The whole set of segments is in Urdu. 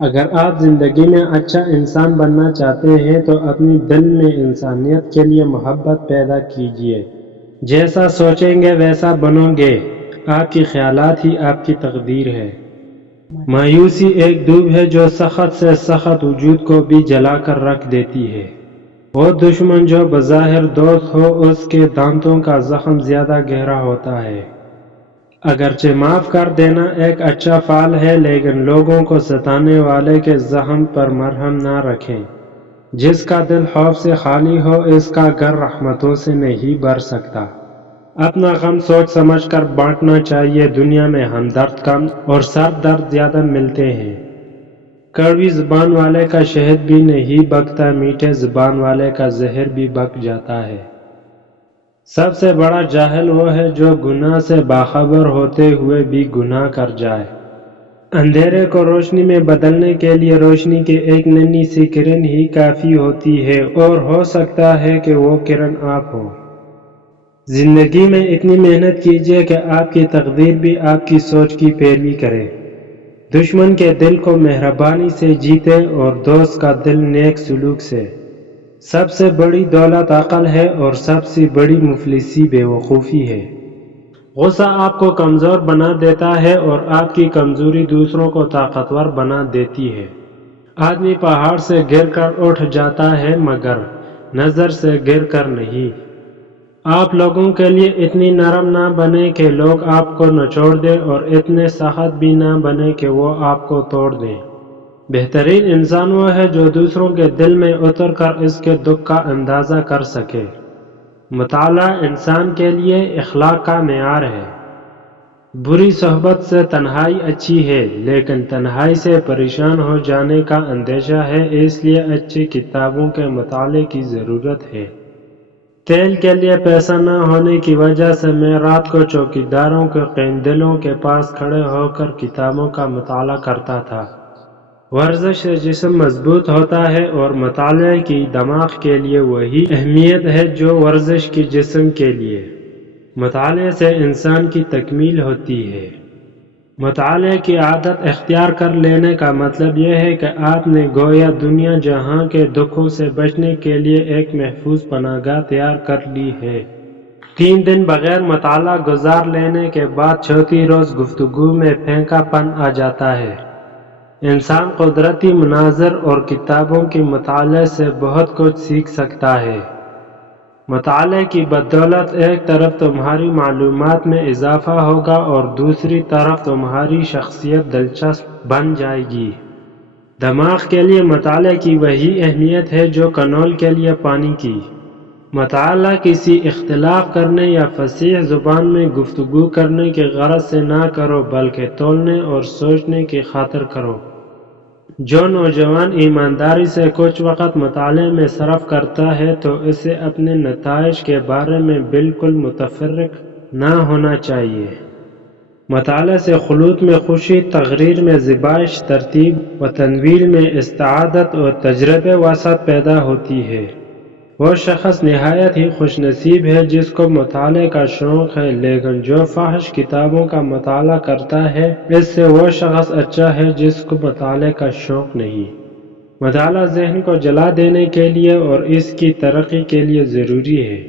اگر آپ زندگی میں اچھا انسان بننا چاہتے ہیں تو اپنی دل میں انسانیت کے لیے محبت پیدا کیجیے۔ جیسا سوچیں گے ویسا بنو گے۔ آپ کی خیالات ہی آپ کی تقدیر ہے۔ مایوسی ایک دھوپ ہے جو سخت سے سخت وجود کو بھی جلا کر رکھ دیتی ہے۔ وہ دشمن جو بظاہر دوست ہو اس کے دانتوں کا زخم زیادہ گہرا ہوتا ہے۔ اگرچہ معاف کر دینا ایک اچھا فعل ہے لیکن لوگوں کو ستانے والے کے زخم پر مرہم نہ رکھیں۔ جس کا دل خوف سے خالی ہو اس کا گھر رحمتوں سے نہیں بھر سکتا۔ اپنا غم سوچ سمجھ کر بانٹنا چاہیے۔ دنیا میں ہمدرد کم اور سر درد زیادہ ملتے ہیں۔ کڑوی زبان والے کا شہد بھی نہیں بکتا، میٹھے زبان والے کا زہر بھی بک جاتا ہے۔ سب سے بڑا جاہل وہ ہے جو گناہ سے باخبر ہوتے ہوئے بھی گناہ کر جائے۔ اندھیرے کو روشنی میں بدلنے کے لیے روشنی کی ایک ننھی سی کرن ہی کافی ہوتی ہے اور ہو سکتا ہے کہ وہ کرن آپ ہو۔ زندگی میں اتنی محنت کیجیے کہ آپ کی تقدیر بھی آپ کی سوچ کی پیروی کرے۔ دشمن کے دل کو مہربانی سے جیتے اور دوست کا دل نیک سلوک سے۔ سب سے بڑی دولت عقل ہے اور سب سے بڑی مفلسی بے وقوفی ہے۔ غصہ آپ کو کمزور بنا دیتا ہے اور آپ کی کمزوری دوسروں کو طاقتور بنا دیتی ہے۔ آدمی پہاڑ سے گر کر اٹھ جاتا ہے مگر نظر سے گر کر نہیں۔ آپ لوگوں کے لیے اتنی نرم نہ بنیں کہ لوگ آپ کو نچوڑ دیں اور اتنے سخت بھی نہ بنیں کہ وہ آپ کو توڑ دیں۔ بہترین انسان وہ ہے جو دوسروں کے دل میں اتر کر اس کے دکھ کا اندازہ کر سکے۔ مطالعہ انسان کے لیے اخلاق کا معیار ہے۔ بری صحبت سے تنہائی اچھی ہے لیکن تنہائی سے پریشان ہو جانے کا اندیشہ ہے، اس لیے اچھی کتابوں کے مطالعے کی ضرورت ہے۔ تیل کے لیے پیسہ نہ ہونے کی وجہ سے میں رات کو چوکیداروں کے قیندیلوں کے پاس کھڑے ہو کر کتابوں کا مطالعہ کرتا تھا۔ ورزش سے جسم مضبوط ہوتا ہے اور مطالعے کی دماغ کے لیے وہی اہمیت ہے جو ورزش کی جسم کے لیے۔ مطالعے سے انسان کی تکمیل ہوتی ہے۔ مطالعے کی عادت اختیار کر لینے کا مطلب یہ ہے کہ آپ نے گویا دنیا جہاں کے دکھوں سے بچنے کے لیے ایک محفوظ پناہ گاہ تیار کر لی ہے۔ 3 دن بغیر مطالعہ گزار لینے کے بعد چوتھی روز گفتگو میں پھینکا پن آ جاتا ہے۔ انسان قدرتی مناظر اور کتابوں کے مطالعے سے بہت کچھ سیکھ سکتا ہے۔ مطالعے کی بدولت ایک طرف تمہاری معلومات میں اضافہ ہوگا اور دوسری طرف تمہاری شخصیت دلچسپ بن جائے گی۔ دماغ کے لیے مطالعے کی وہی اہمیت ہے جو کنول کے لیے پانی کی۔ مطالعہ کسی اختلاف کرنے یا فصیح زبان میں گفتگو کرنے کی غرض سے نہ کرو بلکہ تولنے اور سوچنے کی خاطر کرو۔ جو نوجوان ایمانداری سے کچھ وقت مطالعے میں صرف کرتا ہے تو اسے اپنے نتائج کے بارے میں بالکل متفرق نہ ہونا چاہیے۔ مطالعے سے خلوت میں خوشی، تقریر میں زیبائش، ترتیب و تنویر میں استعادت اور تجربے وسعت پیدا ہوتی ہے۔ وہ شخص نہایت ہی خوش نصیب ہے جس کو مطالعے کا شوق ہے، لیکن جو فاحش کتابوں کا مطالعہ کرتا ہے اس سے وہ شخص اچھا ہے جس کو مطالعے کا شوق نہیں۔ مطالعہ ذہن کو جلا دینے کے لیے اور اس کی ترقی کے لیے ضروری ہے۔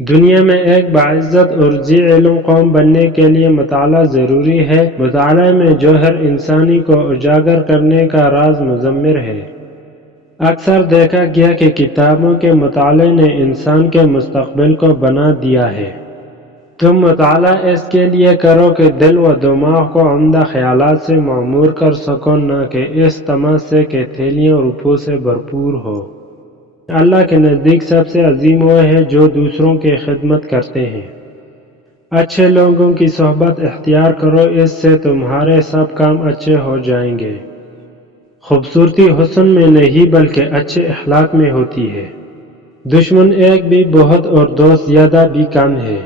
دنیا میں ایک باعزت اور ذی علم قوم بننے کے لیے مطالعہ ضروری ہے۔ مطالعے میں جوہر انسانی کو اجاگر کرنے کا راز مضمر ہے۔ اکثر دیکھا گیا کہ کتابوں کے مطالعے نے انسان کے مستقبل کو بنا دیا ہے۔ تم مطالعہ اس کے لیے کرو کہ دل و دماغ کو عمدہ خیالات سے معمور کر سکو، نہ کہ اس طمع سے کہ تھیلیاں روپوں سے بھرپور ہو۔ اللہ کے نزدیک سب سے عظیم وہ ہے جو دوسروں کی خدمت کرتے ہیں۔ اچھے لوگوں کی صحبت اختیار کرو، اس سے تمہارے سب کام اچھے ہو جائیں گے۔ خوبصورتی حسن میں نہیں بلکہ اچھے اخلاق میں ہوتی ہے۔ دشمن ایک بھی بہت اور دوست زیادہ بھی کم ہے۔